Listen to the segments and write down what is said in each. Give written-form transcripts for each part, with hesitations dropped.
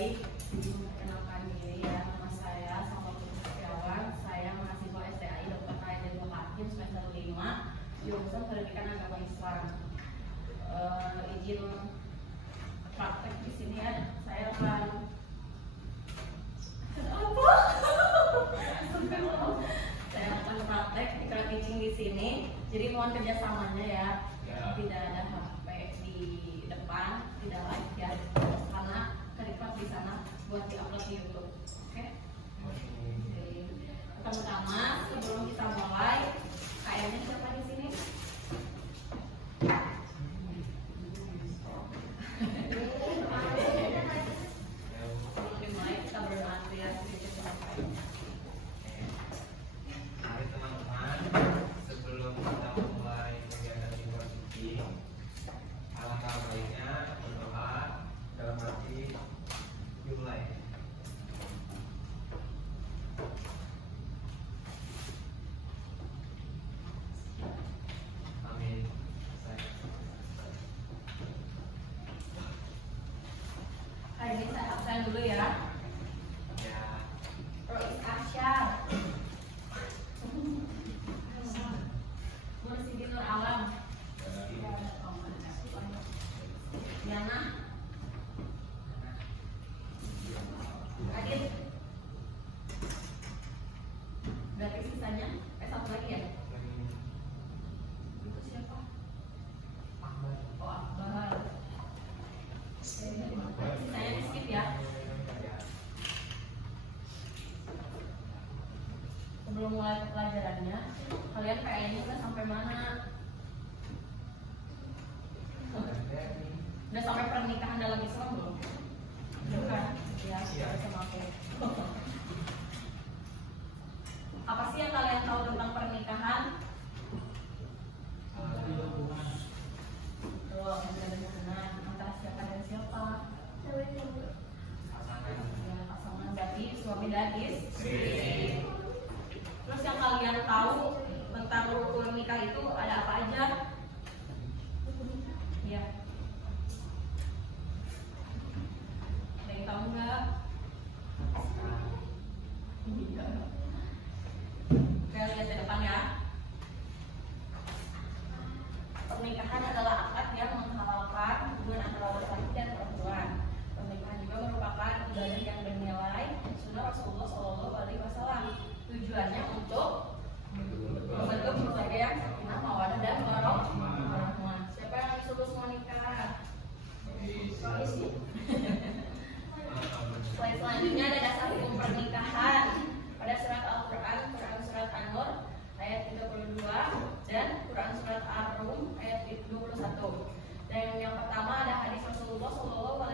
baik. Perkenalkan diri ya, nama saya Salma Setiawan. Saya mahasiswa STAI Dr. Kaya Jadwa Hakim semester 5 jurusan Pendidikan Agama Islam. Izin praktek di sini ya. Saya akan saya akan praktek ikrar teaching di sini. Jadi mohon kerjasamanya ya. Tidak ada HP di depan, tidak live ya. Karena record di sana buat diupload di YouTube. Oke? Pertama-tama sebelum kita mulai, kayaknya siapa di sini? Sebelum dimulai kita berdoa ya. Mari teman-teman, sebelum kita mulai kegiatan ikrar teaching, alangkah baiknya berdoa dalam hati dimulai. Amin. Hari ini saya absen dulu ya. Ya, Rois Asyar, Mursyidi Nur Alam, Yana, Adit. Berarti sisanya satu lagi ya? Itu siapa? Oh, Akbar. Sisanya di skip ya. Sebelum mulai pelajarannya, kalian kayaknya udah sampai mana? Udah sampai pernikahan dalam Islam belum? Bukan. Ya, sama aku. Apa sih yang kalian tahu tentang pernikahan? Oh, hubungan antara siapa dan siapa? Ya, pasangan berarti suami dan istri. Terus yang kalian tahu tentang rukun nikah itu ada apa aja? Iya. Ada yang tahu nggak? Iya. Oke, lihat ke depan ya. Pernikahan adalah akad yang menghalalkan hubungan antara laki-laki dan perempuan. Pernikahan juga merupakan ibadah yang bernilai sunnah Rasulullah SAW. Tujuannya untuk membentuk keluarga yang sakinah, mawaddah dan warahmah. Siapa yang disuruh semua nikah? Slide selanjutnya ada dasar hukum pernikahan pada surat Al-Quran, Quran surat An-Nur ayat 32 dan Quran surat Ar-Rum ayat 21. Dan yang pertama ada hadis Rasulullah SAW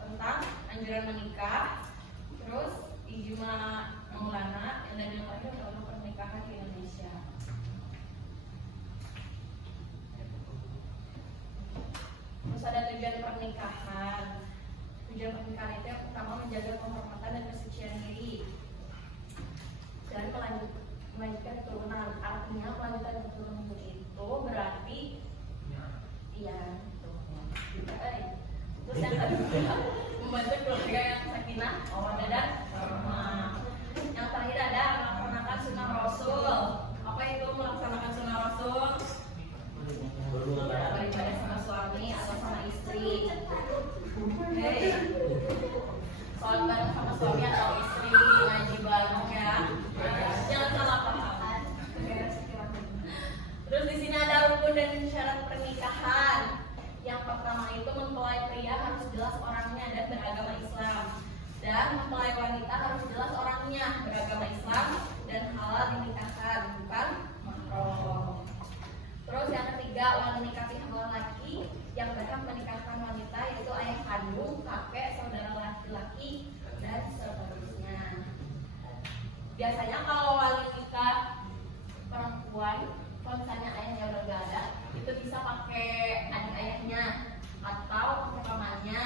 tentang anjuran menikah. Terus ijma maulana, dan yang terakhir adalah pernikahan di Indonesia. Terus ada tujuan pernikahan. Tujuan pernikahan itu yang pertama menjaga kehormatan dan kesucian diri dan melanjutkan keturunan. Artinya melanjutkan keturunan itu berarti iya gitu. Terus yang kedua membentuk keluarga yang sakinah, mawaddah dan warahmah. Yang terakhir ada melaksanakan sunnah Rasul. Apa itu melaksanakan sunnah Rasul? Beribadah sama suami atau sama istri. Hey. Sholat bareng sama suami atau istri, ngaji bareng ya. Jangan salah paham. Terus di sini ada rukun dan syarat pernikahan. Yang pertama itu mempelai pria harus jelas orangnya dan beragama Islam. Dan mempelai wanita harus jelas orangnya, beragama Islam dan halal dinikahkan, bukan mahram. Terus yang ketiga, wali nikah pihak laki yang berhak menikahkan wanita yaitu ayah kandung, kakek, saudara laki-laki dan seterusnya. Biasanya kalau wali nikah perempuan, kalau misalnya ayahnya udah gak ada, itu bisa pakai adik ayahnya atau pakai pamannya.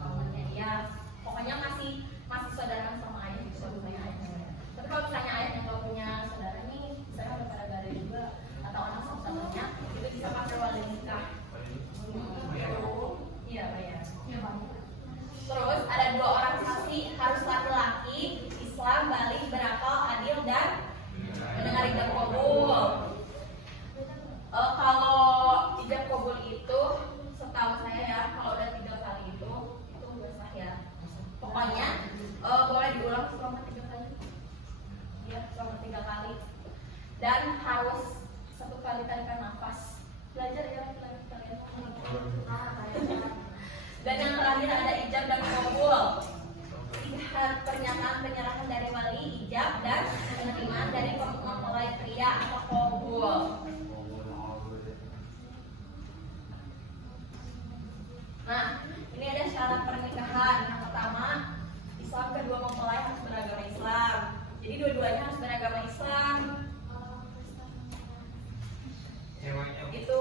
Pamannya ya, pokoknya masih saudara sama ayah, bisa punya ayahnya. Tapi kalau misalnya ayahnya nggak punya saudara nih, saya udah pada gak ada juga, atau anak saudaranya, itu bisa pakai wali nikah. Iya, bayar. Terus Nah, ini ada syarat pernikahan. Yang pertama, Islam, kedua mempelai harus beragama Islam. Jadi dua-duanya harus beragama Islam. Ceweknya Itu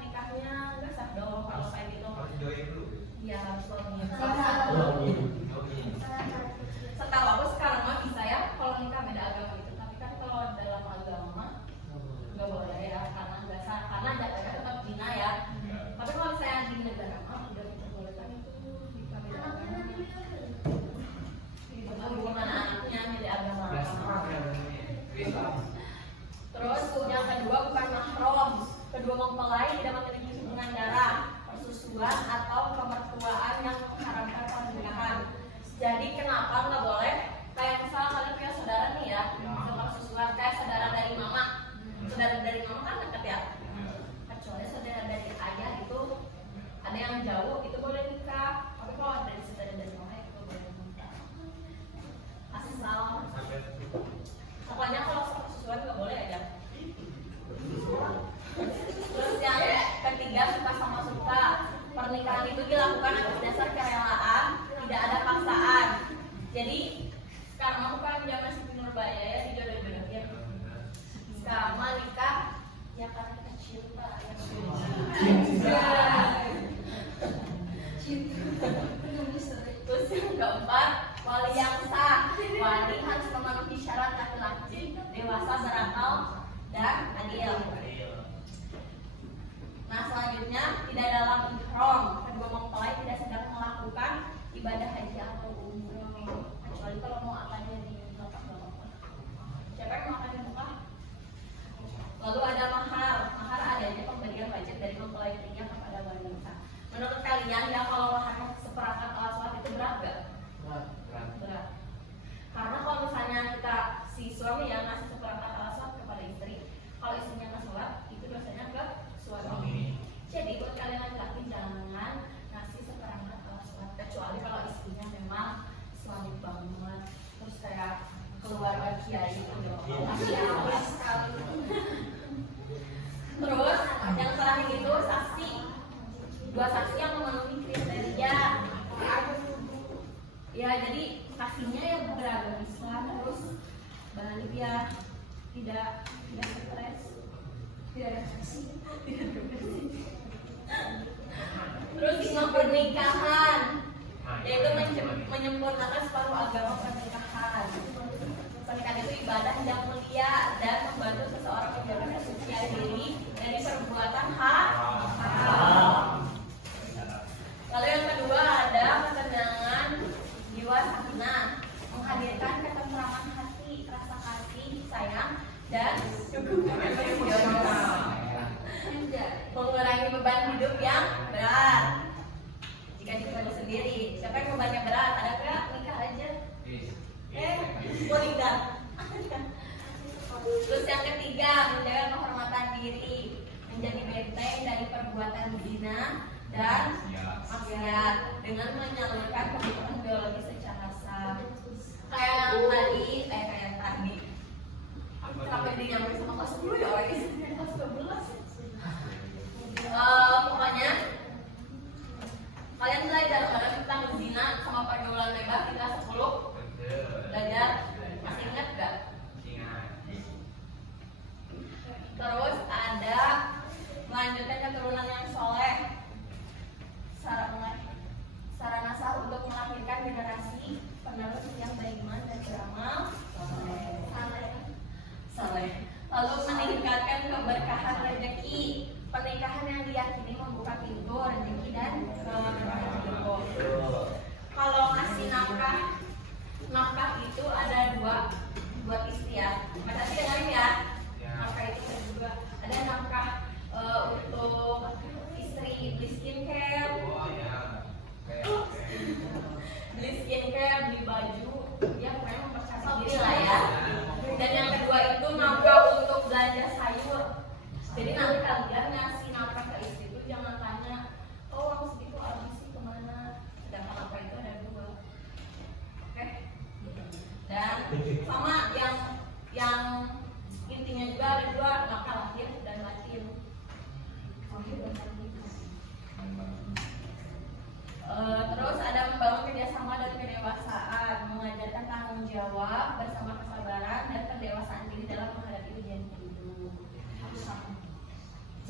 nikahnya nggak sah dong kalau kayak gitu. harus join dulu. Iya harus suami. Join. Setahu aku sekarang mah bisa ya kalau nikah beda agama gitu. Tapi kan kalau dalam agama nggak boleh ya karena nggak sah, karena jatuhnya tetap zina ya. Tapi kalau misalnya di negara mah udah diperbolehkan itu nikah beda agama. Gimana anaknya beda agama? Terus yang kedua bukan mahram. Kedua mempelai tidak memiliki hubungan darah, persusuan atau kemertuaan yang mengharamkan pernikahan. Jadi kenapa nggak boleh? Kayak misalnya kalian punya saudara nih ya, persusuan kayak saudara dari mama. Saudara dari mama kan dekat ya. Kecuali saudara dari ayah itu ada yang jauh itu boleh nikah. Tapi kalau dari saudara dari mama itu boleh nikah. Asal pokoknya kalau persusuan nggak boleh aja. Terus yang ketiga suka sama suka. Pernikahan itu dilakukan atas dasar kerelaan, tidak ada paksaan. Jadi sekarang mah bukan zaman Siti Nurbaya ya dijodoh-jodohin. Sekarang mah nikah ya karena kita cinta ya. Terus yang keempat, wali yang sah. Wali harus memenuhi syarat laki-laki, dewasa, berakal, dan adil. Nah selanjutnya tidak dalam ihram. Kedua mempelai tidak sedang melakukan ibadah haji atau umroh kecuali kalau mau akannya di tempat bapak. Siapa yang mau akan di Mekah? Lalu ada mahar. Mahar adanya pemberian wajib dari mempelai pria kepada wanita. Menurut kalian ya kalau maharnya seperangkat alat sholat itu berat gak? Berat. Karena kalau misalnya kita si suami yang ngasih seperangkat alat sholat kepada istri, kalau istrinya nggak sholat itu dosanya ke suami. Jadi buat kalian laki-laki jangan ngasih seperangkat alat sholat kecuali kalau istrinya memang suami banget, terus kayak keluarga kiai itu masih awas sekali. Terus yang terakhir itu saksi. Dua saksi yang memenuhi kriteria. Ya jadi saksinya yang beragama Islam, terus balik ya tidak stres, tidak ada saksi, tidak ada saksi. Terus Islam pernikahan yaitu menyempurnakan separuh agama pernikahan. Pernikahan itu ibadah yang mulia dan membantu seseorang menjaga kesucian diri dari perbuatan haram. Lalu yang kedua ada ketenangan jiwa sakinah, menghadirkan ketentraman hati, rasa kasih, sayang, dan mengurangi beban hidup yang berat. Jika dipenuhi sendiri, siapa yang bebannya berat? Ada nggak? Nikah aja. Poligam. Terus yang ketiga, menjaga kehormatan diri, menjadi benteng dari perbuatan zina dan maksiat dengan menyalurkan kebutuhan biologi secara sah. Kayak yang tadi. Sampai dia nyampe sama kelas 10 ya orang ini kelas 12. Pokoknya kalian belajar tentang zina sama pergaulan bebas di kelas 10. Belajar, masih ingat gak? Terus ada melanjutkan keturunan yang soleh, sarana sah untuk melahirkan generasi penerus yang beriman dan beramal saleh. Lalu meningkatkan keberkahan rezeki. Pernikahan yang diyakini membuka pintu rezeki dan hidup. Kalau ngasih nafkah itu ada dua buat istri ya. Mas Ati dengerin ya. Nafkah itu ada dua. Ada nafkah untuk istri beli skincare, beli baju, ya pokoknya mempersiapkan diri lah ya. Dan yang kedua itu nafkah untuk belanja sayur. Jadi nanti kalian ngasih nafkah ke istri itu jangan tanya, oh uang segitu habis sih kemana? Sedangkan nafkah itu ada dua. Oke? Dan sama yang intinya juga ada dua, nafkah lahir dan batin.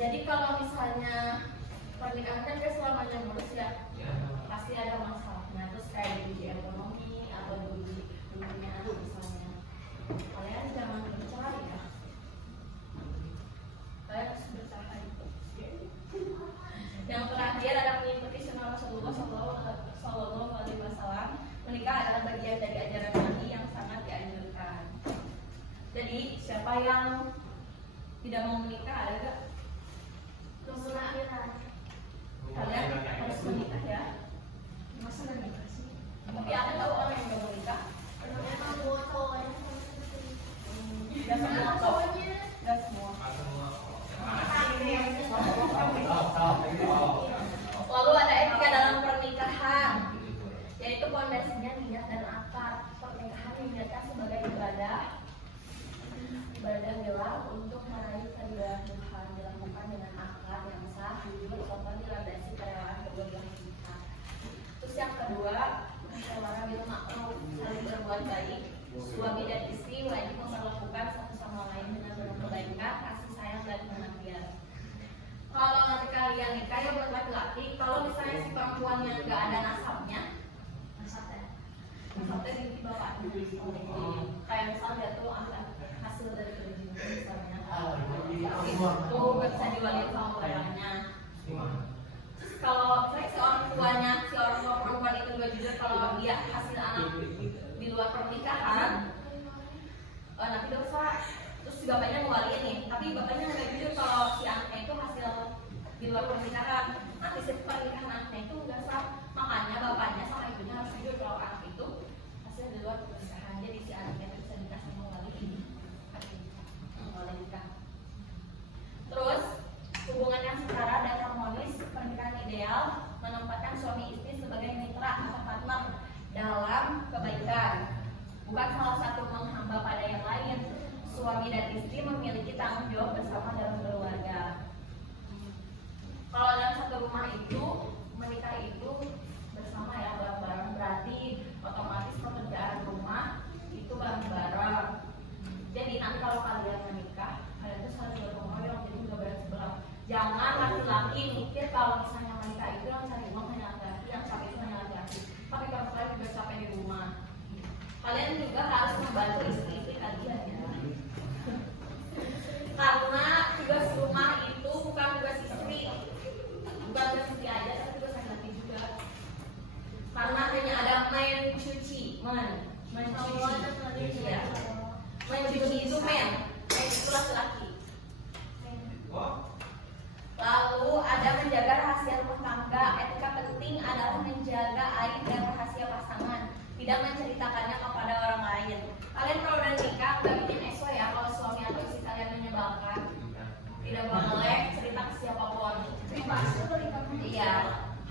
Jadi kalau misalnya pernikahan kan gak selamanya mulus ya, Ya. pasti ada masalahnya. Terus kayak diuji ekonomi atau diuji dunia misalnya. Kalian jangan mencari ya. Kalian harus bertahan. Yang terakhir ada mengikuti sunnah Rasulullah Sallallahu Alaihi Wasallam. Menikah adalah bagian dari ajaran Nabi yang sangat dianjurkan. Jadi siapa yang tidak mau menikah ada gak? Kalian harus menikah ya. Masa nggak nikah sih? Tapi ada tahu orang yang nggak mau nikah? Gak semua kok. Gak semua. Lalu ada etika dalam pernikahan, yaitu pondasinya niat dan akad. Pernikahan diniatkan sebagai ibadah gelar untuk meraih keridhaan Tuhan, dilakukan dengan akad yang sah, jujur, serta dilandasi kerelaan kedua belah pihak. Terus yang kedua, musyawarah bil ma'ruf, saling berbuat baik. Suami dan istri wajib memperlakukan satu sama lain dengan penuh kebaikan, kasih sayang dan pengertian. Kalau nanti kalian nikah ya buat laki-laki, kalau misalnya si perempuan yang nggak ada nasabnya, nasabnya di bapaknya, kayak misalnya dia tuh angkat hasil dari kerja misalnya, itu nggak bisa diwaliin sama bapaknya. Kalau si orang tuanya, si orang tua perempuan itu nggak jujur kalau dia hasil anak di luar pernikahan, nanti dosa. Terus si bapaknya ngewaliin nih, tapi bapaknya nggak jujur kalau si anaknya itu hasil di luar pernikahan, nanti si pernikahan anaknya itu nggak sah. Makanya bapaknya sama ibunya harus jujur kalau anak itu hasil di luar pernikahan. Jadi si anaknya itu bisa nikah sama wali ini, wali nikah. Terus hubungan yang setara dan harmonis, pernikahan ideal menempatkan suami istri sebagai mitra atau partner dalam kebaikan, bukan salah satu menghamba pada yang lain. Suami dan istri memiliki tanggung jawab bersama dalam keluarga. Kalau dalam satu rumah itu menikah itu bersama ya, bareng-bareng, berarti otomatis pekerjaan rumah itu bareng-bareng. Jadi nanti kalau kalian menikah, kalian tuh saling bergotong royong, jadi nggak berat sebelah. Jangan laki-laki mikir kalau misalnya menikah itu yang cari uang hanya laki-laki, yang capek itu hanya laki-laki. Tapi kalau kalian juga capek di rumah, kalian juga harus membantu istri-istri kalian ya. Karena tugas rumah itu bukan tugas istri, bukan tugas istri aja, tapi tugas laki-laki juga. Karena hanya ada mencuci, mencuci, ya. Mencuci itu men itu laki-laki. Lalu ada menjaga rahasia rumah tangga. Etika penting adalah menjaga aib dan rahasia pasangan, tidak menceritakannya kepada orang lain. Kalian kalau udah nikah nggak bikin eso ya, kalau suami atau istri kalian menyebalkan, tidak boleh cerita ke siapapun. Iya,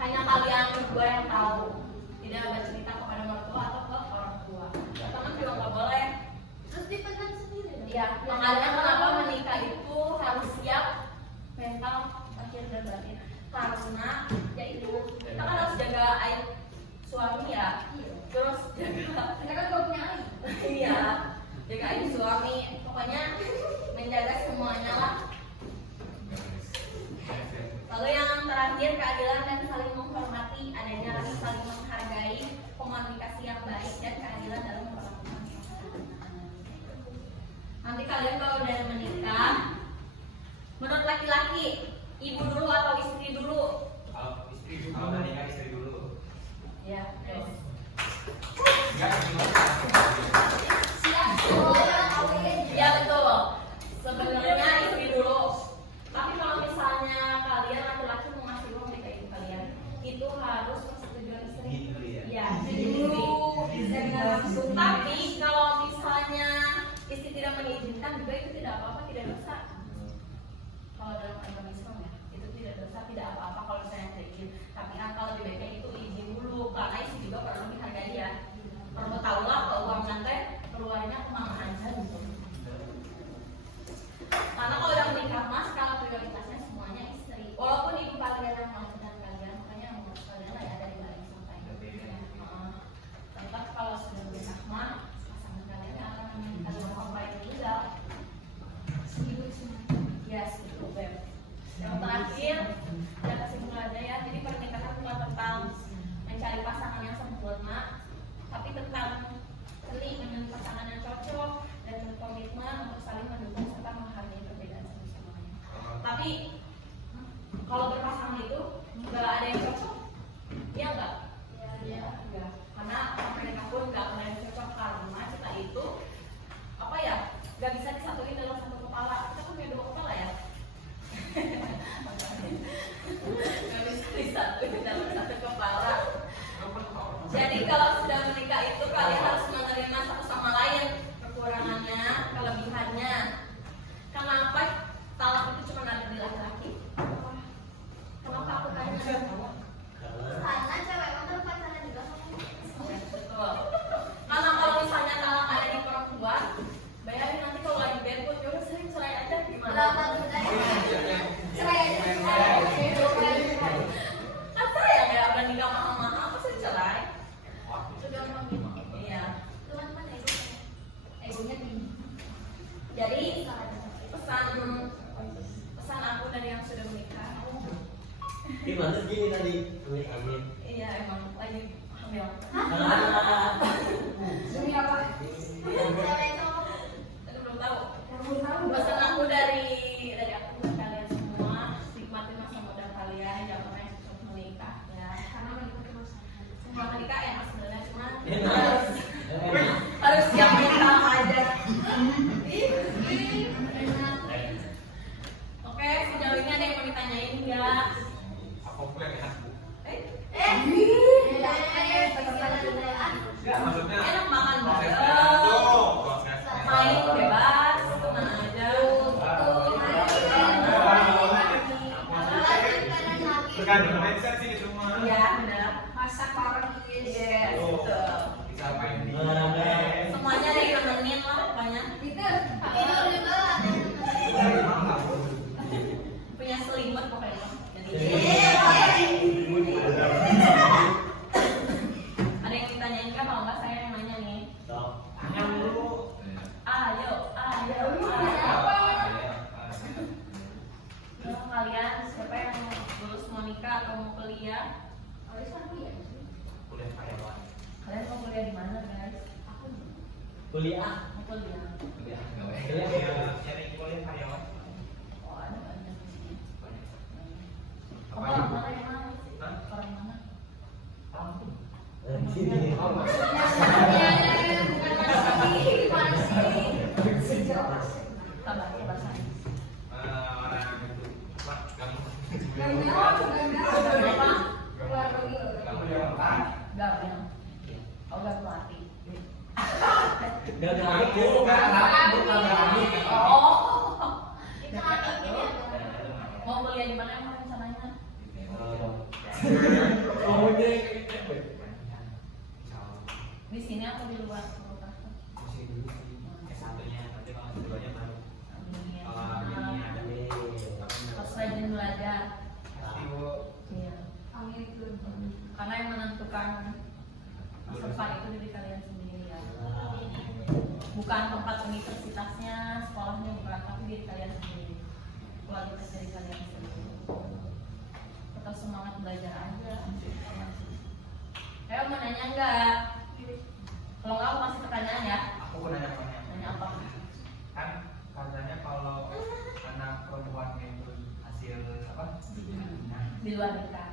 hanya kalian berdua yang tahu. Tidak bercerita kepada mertua atau ke orang tua. Teman juga nggak boleh. Terus dipendam sendiri. Iya, makanya kenapa menikah itu harus siap mental, lahir dan batin. Karena ya itu kita kan harus jaga aib suami ya. Terus jaga, Kita kan gak punya aib. iya, jaga aib suami. Pokoknya menjaga semuanya lah. Lalu yang terakhir, keadilan dan saling menghormati. Adanya rasa saling menghargai, komunikasi yang baik, dan keadilan dalam memperlakukan pasangan. Nanti kalian kalau udah menikah, menurut laki-laki, ibu dulu atau istri dulu? Kalau istri dulu, kalau nikah istri dulu. Ya, terus. Enggak, Ya betul. Sebenarnya istri dulu. Tapi kalau misalnya kalian laki-laki mau ngasih uang di ibu kalian, itu harus persetujuan istri. gitu ya. Ya, istri. Tapi kalau misalnya istri tidak mengizinkan juga itu tidak apa-apa, tidak dosa. Kalau dalam agama Islam ya, itu tidak dosa, tidak apa-apa kalau misalnya tidak izin. Tapi kalau lebih baiknya itu izin dulu, karena istri juga perlu dihargai ya. Perlu tahu lah kalau uang nanti keluarnya kemana aja gitu. Karena kalau udah menikah mas, kalau prioritasnya semuanya istri. Walaupun ibu kalian yang melahirkan kalian, makanya umur kalian lah ya dari balik sampai. Tetap kalau sudah menikah mah, pasangan kalian yang akan menikah sampai meninggal. Ya, segitu Beb. Yang lagi hamil. Demi apa? Cewek cowok. Aku belum tahu. Belum tahu. Pesan aku dari aku buat kalian semua, nikmati masa muda kalian, jangan pernah cepat menikah ya. Karena menikah masa. Semua menikah enak sebenarnya, cuma Enak. harus siap menikah aja. Oke, sejauh ini ada yang mau ditanyain nggak? Apa pun yang enak bu? Enggak maksudnya. Enak makan Prosesnya bareng, tuh, prosesnya. main bebas, kemana aja. Tergantung mindset sih itu mah. Iya, benar. Masak bareng Yes, Tuh, betul. bisa main di. Semuanya ada yang nemenin lah pokoknya. Tidur juga ada yang Punya selimut pokoknya. Jadi ada yang ditanyain kah? Kalau nggak saya yang nanya nih. Tangan dulu. Ayo. Kalau kalian siapa yang lulus mau nikah atau mau kuliah? Kuliah karyawan. Kalian mau kuliah di mana guys? Aku Kuliah. mau kuliah. Kuliah gawe. Cari kuliah karyawan. Oh ada banyak di sini. Apa Orang itu? mana yang mana? Hah? Orang mana? Oh, Mas. Sabar, bahasa. Orang itu. Pak, kamu. Kamu yang apa? Gabriel. Oh gak pelatih. Oh. Mau kuliah di mana emang rencananya? Di sini atau di luar? Harus rajin belajar. Iya. Karena yang menentukan masa depan itu diri kalian sendiri ya. Bukan tempat universitasnya, sekolahnya bukan, tapi diri kalian sendiri. Kualitas dari kalian sendiri. Tetap semangat belajar aja. Ayo mau nanya enggak? Kalau enggak aku kasih pertanyaan ya. Aku mau nanya. Nanya apa? Kan katanya kalau anak perempuannya itu hasil apa? Di luar nikah.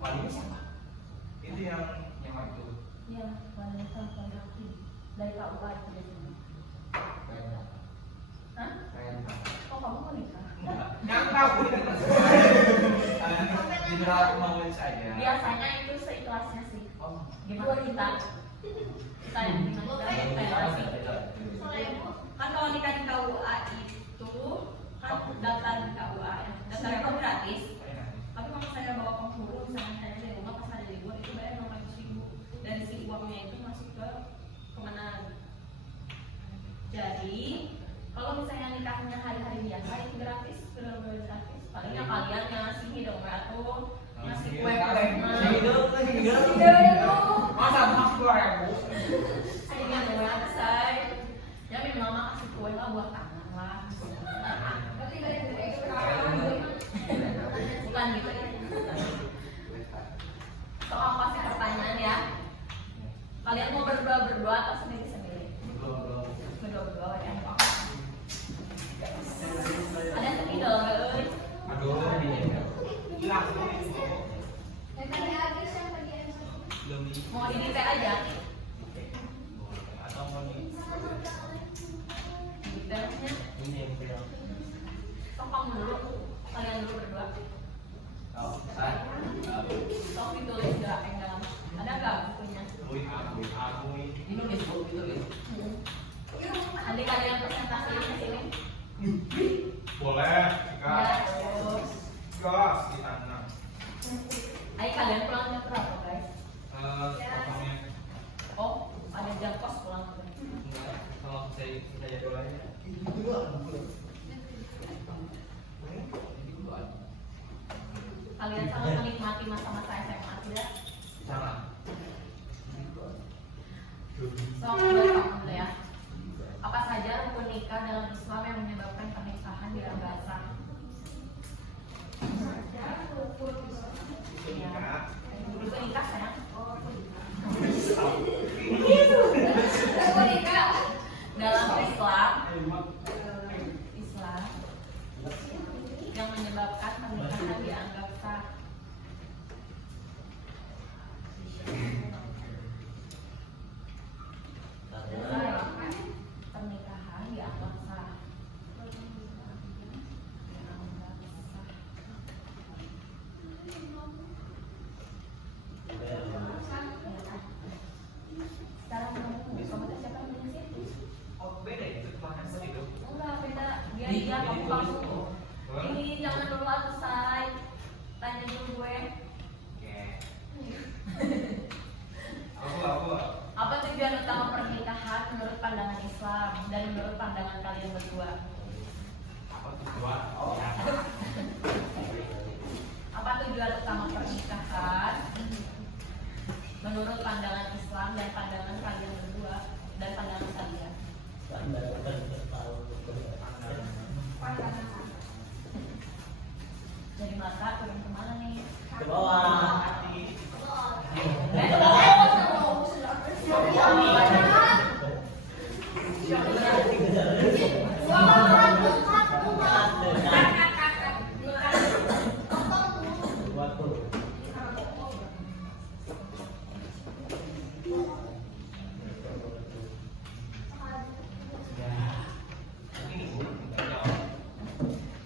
Walinya siapa? Itu yang itu. Iya, wanita laki dari KUA itu dari sini. Hah? Oh kamu mau nikah? Nyangka bu. Di luar kemauan saya. Biasanya itu seikhlasnya sih. Oh. Gimana kita? Kita yang gimana kita ikhlasi. Kan kalau nikah di KUA itu kan daftar di KUA ya. Daftar itu gratis. Tapi kalau saya bawa penghulu, misalnya saya dari rumah pas ada libur itu bayar 500.000. Dari si uangnya itu masuk ke kemenang. Jadi kalau misalnya nikahnya hari-hari biasa itu gratis, benar-benar gratis. Palingnya kalian ngasih dong atau ngasih kue Masa masuk 2.000? dengan website. Ya memang mama kasih kue lah buat tangan lah. Bukan gitu ya. Soal pasti pertanyaan ya. Kalian mau berdua atau sendiri-sendiri? Berdua ya. Ada yang kepidol nggak, euy? Aduh, hilang. Mau di DP aja? Atau mau di Detailnya sokong dulu. Kalian dulu berdua. Sok ditulis gak yang dalam? Ada nggak bukunya? Nanti kalian presentasiin ke sini. Boleh, Ya, terus. gas di tanah. Ayo kalian pulang jam berapa guys? Potongnya Oh, ada jam kos pulang. enggak. Kalau saya jadwalnya. Kalian sangat menikmati masa-masa SMA tidak? Sama. So, dulu ya. Apa saja rukun nikah dalam Islam yang menyebabkan pernikahan dianggap sah? Ya. Rukun nikah sayang. berdua. Apa tujuan? Oh ya. Apa tujuan utama pernikahan? Menurut pandangan Islam dan pandangan kalian berdua dan pandangan kalian. Jadi mata turun kemana nih? Ke bawah.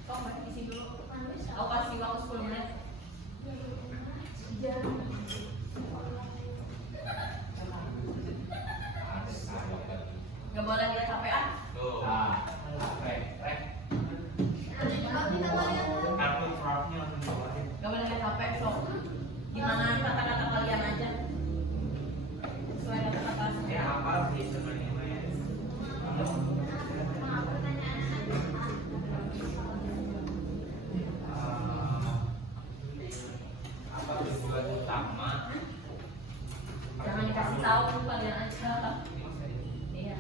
Kok masih isi dulu? Aku kasih waktu 10 menit. Gak boleh lihat HP ah. Tuh. Rek. Kartu fraudnya langsung dibawain. Gak boleh lihat HP sok. Gimana kata-kata kalian aja? Sesuai kata-kata Ya saya. apa sih sebenarnya? Apa tujuan utama? Jangan dikasih tahu kalian aja. Iya.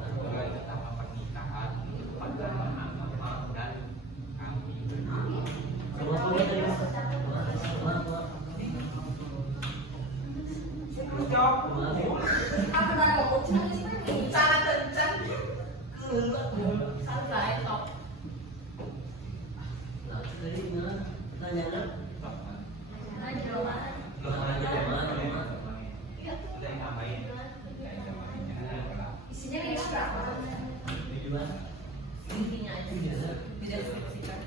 Tujuan utama pernikahan pada agama dan kami. Terus jawab. Santai sok. Udah ngapain? Isinya ini berapa? Intinya aja. Dideskripsikan.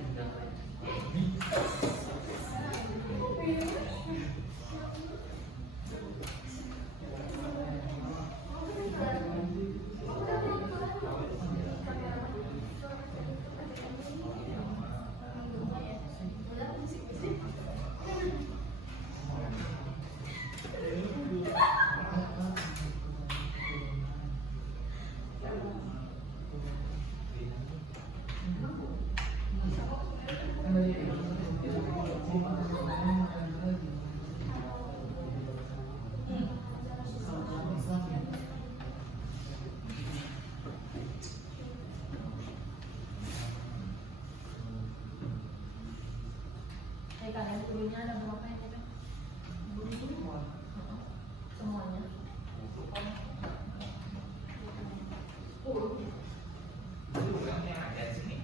Kalian gurunya ada berapa yang udah? Semuanya. Itu yang ada di sini.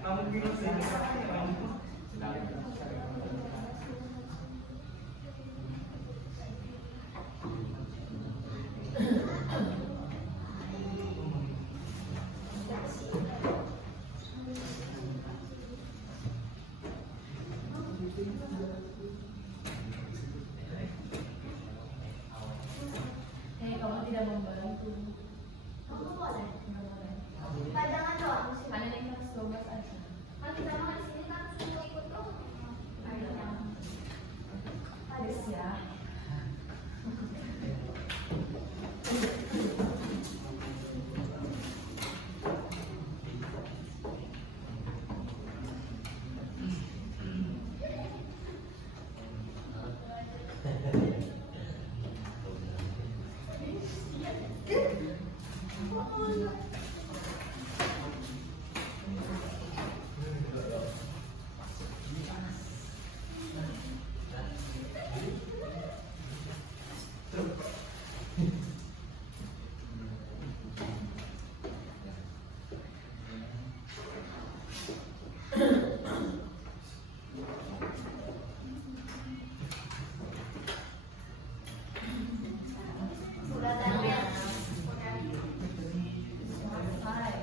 Kamu bilang sini Kamu tidak membantu. Kamu boleh. Nggak boleh. Pajangan doang. Ada yang kelas 12 aja. Kan kita mah di sini kan mau ikut tuh. Habis ya. Sudah ada yang Selesai.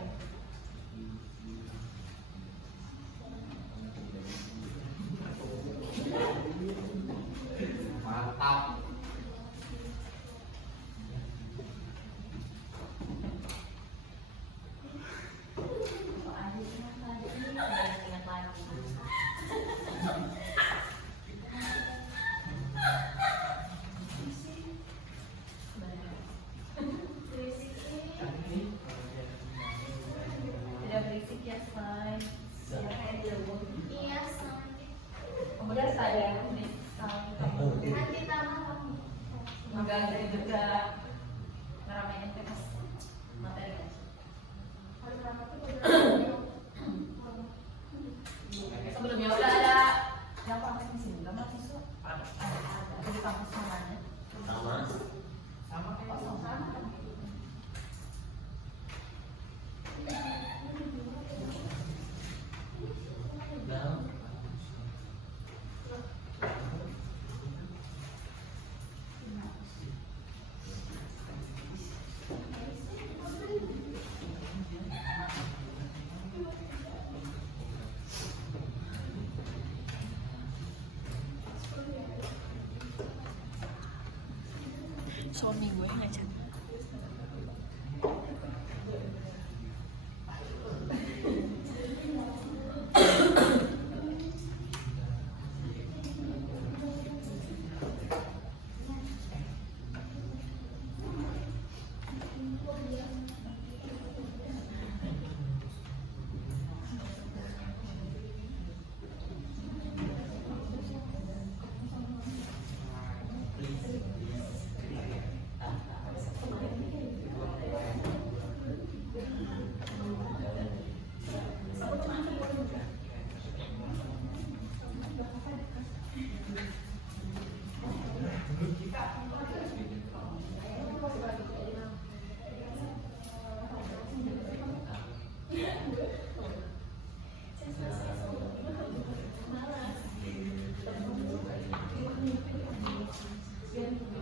juga ngeramein temas materi kan. Sebelumnya udah ada yang praktek di sini, nggak mahasiswa? Ada. Di kampus namanya. Sama. Sama kayak Kosong sama kan? Nah. Suami gue ngajak. Ya, sudah.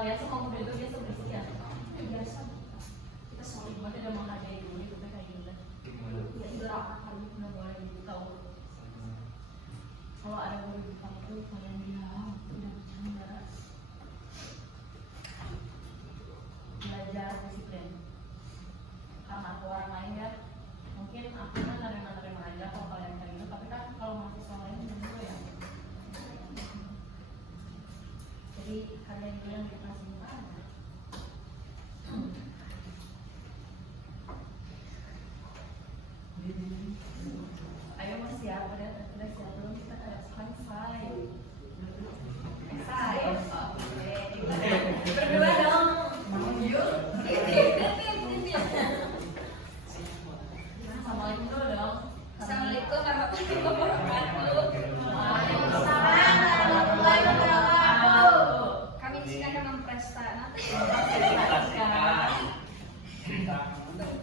Kalian semua muda itu biasa berisik ya? Biasa. Kita solid banget udah menghargai dulu itu kayak gitu. Ya berapa kali udah boleh tahu. Kalau ada guru itu kalian bilang udah bercanda. Belajar disiplin. Karena aku orang lain kan, mungkin aku kan nerima aja kalau kalian kayak gitu. Tapi kan kalau mahasiswa lain juga ya. Jadi kalian bilang kita semua ayo mas siap, udah siap belum kita selesai. Oke, berdua dong. Yuk. Assalamualaikum dulu dong. Assalamualaikum warahmatullahi wabarakatuh. Waalaikumsalam warahmatullahi wabarakatuh. Kami di sini akan mempresentasikan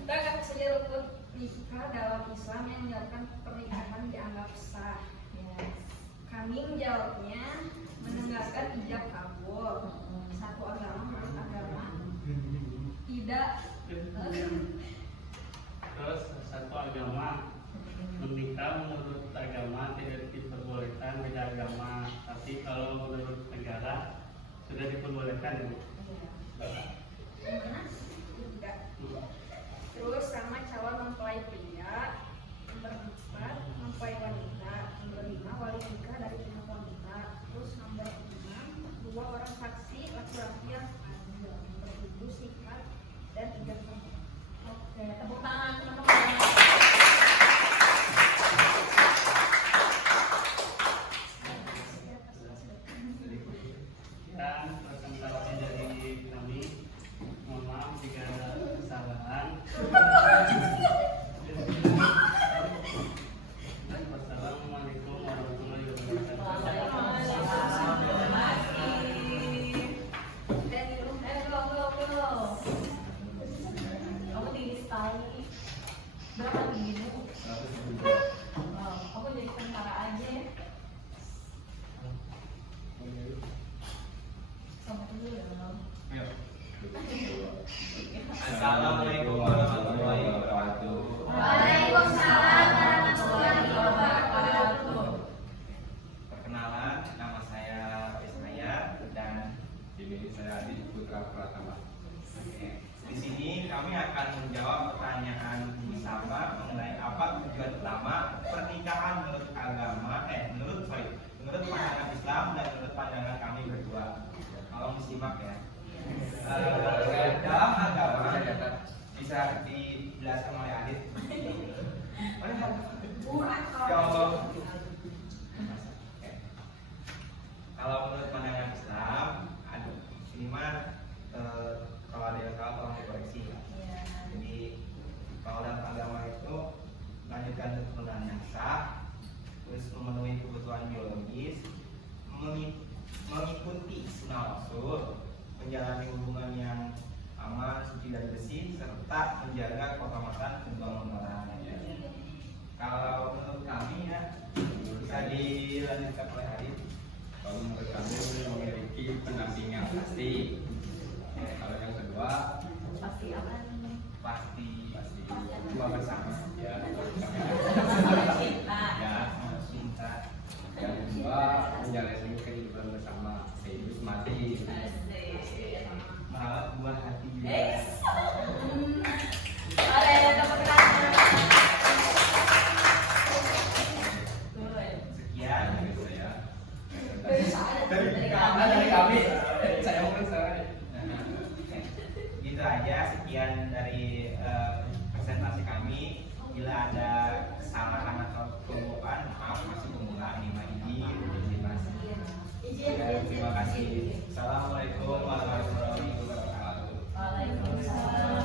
tentang seluruh rukun nikah dalam Islam yang menyebabkan pernikahan dianggap sah. Kami menjawabnya mendengarkan ijab kabul, satu agama menurut agama, tidak Terus satu agama menikah menurut agama tidak diperbolehkan beda agama, tapi kalau menurut negara sudah diperbolehkan ya Bu? Mana? Tidak. Terus sama calon mempelai pria. Nomor 4, mempelai wanita. Nomor 5, wali nikah dari pihak wanita. Terus nomor 6, 2 orang saksi laki-laki yang adil. Nomor 7, sikat dan ijab kabul. Oke, tepuk tangan teman-teman. Dan presentasi dari kami, mohon maaf jika ada kesalahan. Wassalamualaikum warahmatullahi wabarakatuh. Kamu tinggi sekali. Berapa tinggimu? Aku jadi tentara aja. Sama dulu ya. Ayo. Assalamualaikum warahmatullahi wabarakatuh. Waalaikumsalam warahmatullahi wabarakatuh. Perkenalan, nama saya Ismaya dan Ini saya Adi Putra Pratama. di sini kami akan menjawab pertanyaan bersama mengenai apa tujuan utama pernikahan menurut menurut pandangan Islam dan menurut pandangan kami berdua. Tolong disimak ya. Dalam agama bisa dijelaskan oleh Adit. Kalau menurut pandangan Islam, ini mah kalau ada yang salah tolong dikoreksi ya. Jadi kalau dalam agama itu melanjutkan keturunan yang sah, terus memenuhi kebutuhan biologis, mengikuti sunnah Rasul, menjalani hubungan yang aman, suci dan bersih, serta menjaga kehormatan kedua mempelai. Kalau menurut kami ya bisa dilanjutkan oleh Adit. Kalau menurut kami memiliki pendampingan pasti. Kalau yang kedua Pasti apa? pasti dua bersama. Ya, Cinta. ya. cinta. Yang kedua menjalani kehidupan bersama sehidup mati. Malah buah hati juga. Oke, tepuk tangan. Sekian. Dari saya. Dari kami. Saya mau saya. Gitu aja, sekian dari presentasi kami. Bila ada kesalahan atau kelupaan, maaf, masih pemula nih, terima kasih. Assalamualaikum warahmatullahi wabarakatuh. Waalaikumsalam.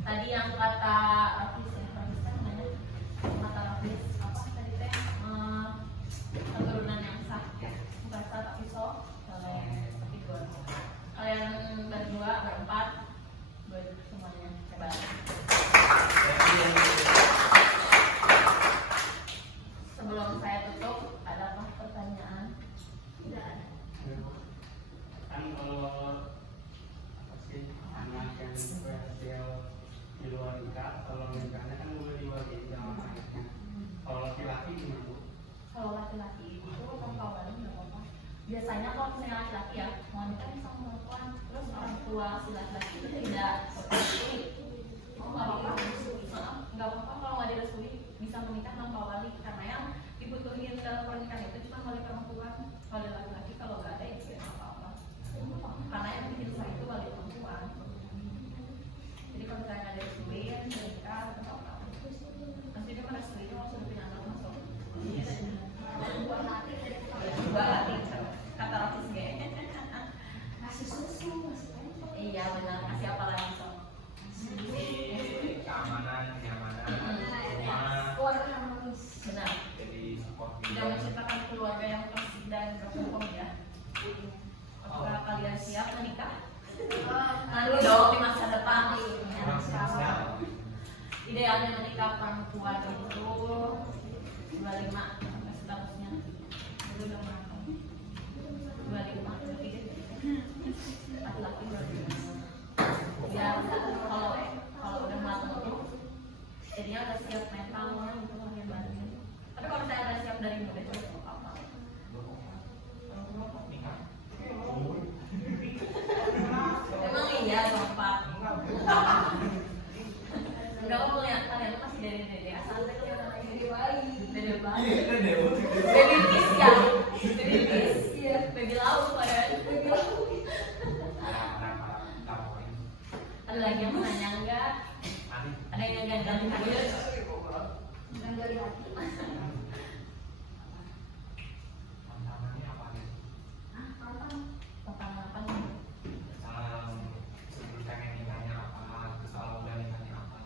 Tadi yang kata apa tadi teh keturunan yang sah, bukan sah tapi soh. Tapi dua. Kalian berdua, berempat, semuanya hebat. Sebelum saya tutup, adakah pertanyaan? Tidak ada. Kan kalau apa sih anak yang berhasil di luar nikah, kalau nikahnya kan boleh di luar nikah sama anaknya. Kalau laki-laki gimana Bu? Kalau laki-laki itu perkawinan nggak apa-apa. Biasanya kalau misalnya laki-laki ya mau nikah sama perempuan, terus orang tua si laki-laki itu tidak bersetuju. Nggak apa-apa. Nggak apa-apa kalau nggak direstui bisa menikah tanpa wali, karena yang dibutuhin dalam pernikahan itu cuma wali perempuan. Wali laki-laki kalau nggak ada ya nggak apa-apa. Karena yang bikin sah itu wali perempuan. Jadi kalau misalnya nggak direstui ya nikah atau apa? Nanti dia merestui kalau sudah punya anak masuk. Dua hati kata Rafis G. Kasih susu, masih apa? Iya benar, kasih apa lagi sob? Di keamanan, kenyamanan, rumah, Keluarga harmonis. Benar. jadi support Tidak juga. menciptakan keluarga yang bersih dan berhukum ya. Apakah kalian siap menikah? Nanti dong di masa depan. Idealnya menikah perempuan itu 25 sampai statusnya. Itu udah matang. 25 lebih deh. Laki-laki 25. Ya kalau udah matang tuh jadinya udah siap mentalnya untuk lahir batin. bebas. Ini deh. Baby fish ya, baby fish, iya, baby laut padahal. Ada lagi yang mau nanya enggak? Ada yang ganti hadir? Dan dari hati. Tantangannya apa nih? Tentang apa nih? Sebelum pengen nikahnya apa, soal udah nikahnya apa?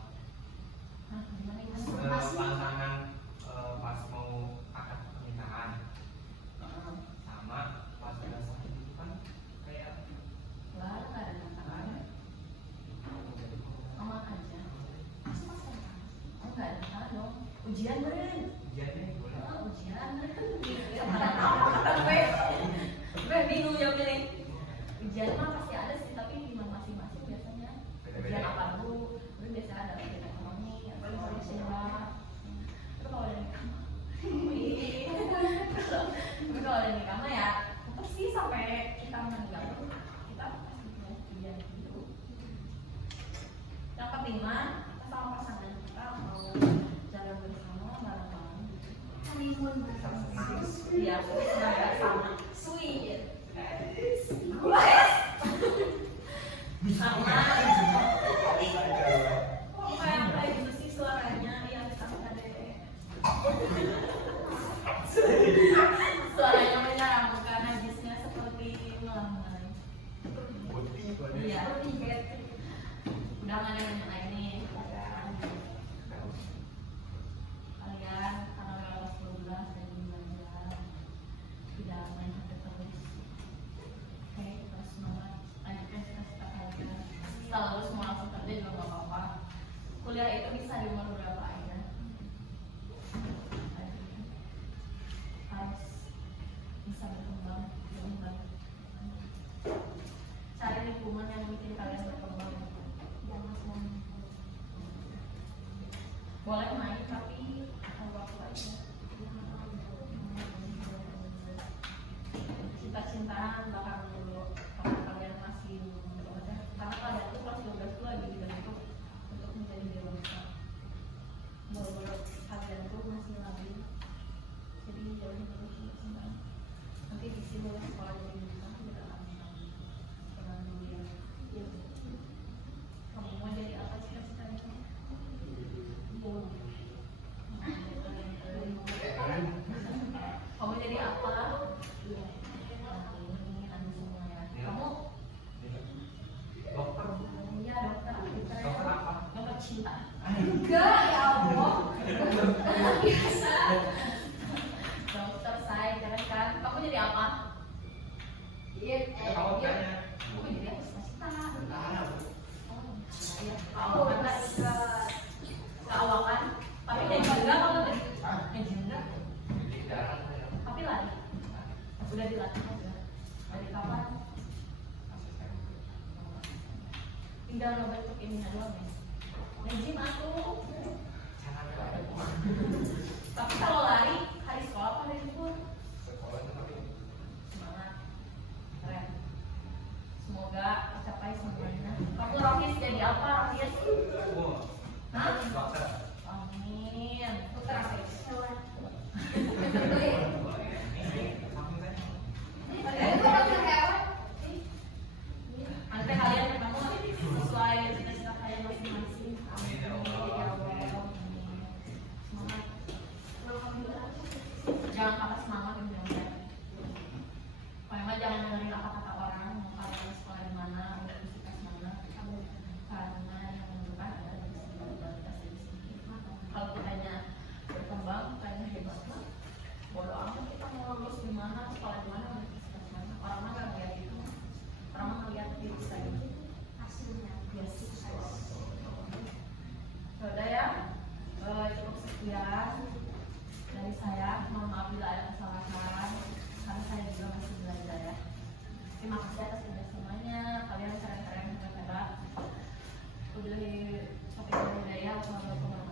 Hah, gimana ini? Tantangan pas mau akad pernikahan sama pas udah sah itu kan kayak Nggak ada tantangan. Aman aja. Oh, nggak ada tantangan dong. Ujian beren. ujiannya boleh. Oh, ujian. Iya, pada tahu kata gue. Gue bingung jawabnya nih. Ujian mah pasti ada sih, tapi di masing-masing biasanya. Ujian apa dulu? Tapi biasa ada ujian ekonomi, atau ujian sewa. Tapi kalau ada nikah mah, tapi kalau ada nikah mah ya, tetap sih sampai kita meninggal pun kita pasti punya ujian gitu. Yang penting mah kita sama pasangan kita mau jalan bersama bareng-bareng. Honeymoon bersama. Iya, sama sweet. Sama. Kok kayak gitu sih suaranya? Iya, sama deh. Suaranya menyeramkan, najisnya seperti melambai. Iya. Udah nggak ada yang nanya ini. Kalian karena lewat 12 dan belajar tidak main HP terus. Oke, terus semangat. Lanjutkan cita-cita kalian. Setelah lulus mau langsung kerja juga nggak apa-apa. Kuliah itu bisa di umur berapa aja. Harus bisa berkembang lebih baik. Cari lingkungan yang bikin kalian berkembang. Boleh main tapi waktu aja. Cinta-cintaan bahkan dulu karena kalian masih muda. Karena kalian tuh kelas 12 tuh lagi dibentuk untuk menjadi dewasa. Umur kalian tuh masih labil. Jadi jauhin terus cinta-cintaan. Nanti di sini boleh sekolah jadi bisa tidak akan sekolah dulu ya. Kamu mau jadi apa cita-citanya? Kamu jadi apa? Kamu? Dokter. Iya dokter. Dokter apa? Dokter cinta. Enggak, ya Allah. Biasa. Dokter saya keren kan. Kamu jadi apa? Iya. Kamu tanya. Kamu jadi apa? Cita. Iya. Aku Kamu kan keawakan. Tapi enggak kalau enggak. Tapi lari. Udah dilatih aja. Dari kapan? Tinggal ngebentuk ininya doang ya. Ngejim aku. Tapi kalau lari hari sekolah apa hari libur? Semangat. Keren. Semoga tercapai semuanya. Kamu Rohis jadi apa Rohis? Hah? Dokter. Amin. Putra Rohis. Nanti kalian ketemu sesuai cita-cita kalian masing-masing. Amin. Ya Allah. Semangat. Jangan patah semangat yang bilang. Pokoknya jangan dengerin kata-kata orang mau kalian sekolah di mana, universitas mana. Karena yang menentukan adalah kualitas dari sini. Kalau kitanya berkembang, kitanya hebat lah. Bodoh amat kita mau lulus di mana, sekolah di mana, universitas mana. Orang mah nggak ngeliat itu. Orang mah ngeliat diri saya. Hasilnya biasa. Sudah ya, cukup sekian dari saya. Mohon maaf bila ada kesalahan, karena saya juga masih belajar ya. Terima kasih atas kerjasamanya. Kalian keren-keren, hebat-hebat. Udah sampai ke budaya. Wassalamualaikum warahmatullahi wabarakatuh.